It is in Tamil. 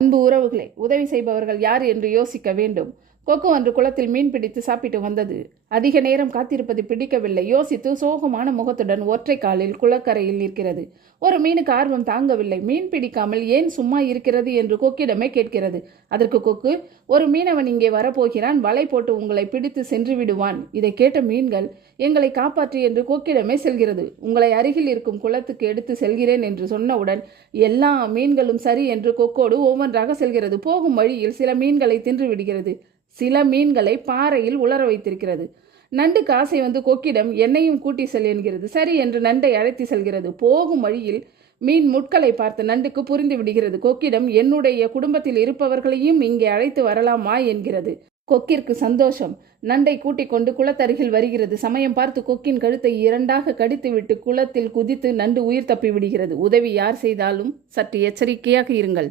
அன்பு உறவுகளை உதவி செய்பவர்கள் யார் என்று யோசிக்க வேண்டும். கொக்கு ஒன்று குளத்தில் மீன் பிடித்து சாப்பிட்டு வந்தது. அதிக நேரம் காத்திருப்பது பிடிக்கவில்லை. யோசித்து சோகமான முகத்துடன் ஒற்றை காலில் குளக்கரையில் நிற்கிறது. ஒரு மீனுக்கு ஆர்வம் தாங்கவில்லை. மீன் பிடிக்காமல் ஏன் சும்மா இருக்கிறது என்று கொக்கிடமே கேட்கிறது. அதற்கு கொக்கு ஒரு மீனவன் இங்கே வரப்போகிறான். வலை போட்டு உங்களை பிடித்து சென்று விடுவான். இதை கேட்ட மீன்கள் எங்களை காப்பாற்று என்று கொக்கிடமே செல்கிறது. உங்களை அருகில் இருக்கும் குளத்துக்கு எடுத்து செல்கிறேன் என்று சொன்னவுடன் எல்லா மீன்களும் சரி என்று கொக்கோடு ஒவ்வொன்றாக செல்கிறது. போகும் வழியில் சில மீன்களை தின்று விடுகிறது. சில மீன்களை பாறையில் உலர வைத்திருக்கிறது. நண்டு காசை வந்து கொக்கிடம் என்னையும் கூட்டி செல் என்கிறது. சரி என்று நண்டை அழைத்து செல்கிறது. போகும் வழியில் மீன் முட்களை பார்த்து நண்டுக்கு புரிந்து விடுகிறது. கொக்கிடம் என்னுடைய குடும்பத்தில் இருப்பவர்களையும் இங்கே அழைத்து வரலாமா என்கிறது. கொக்கிற்கு சந்தோஷம். நண்டை கூட்டிக் கொண்டு குளத்தருகில் வருகிறது. சமயம் பார்த்து கொக்கின் கழுத்தை இரண்டாக கடித்துவிட்டு குளத்தில் குதித்து நண்டு உயிர் தப்பி விடுகிறது. உதவி யார் செய்தாலும் சற்று எச்சரிக்கையாக இருங்கள்.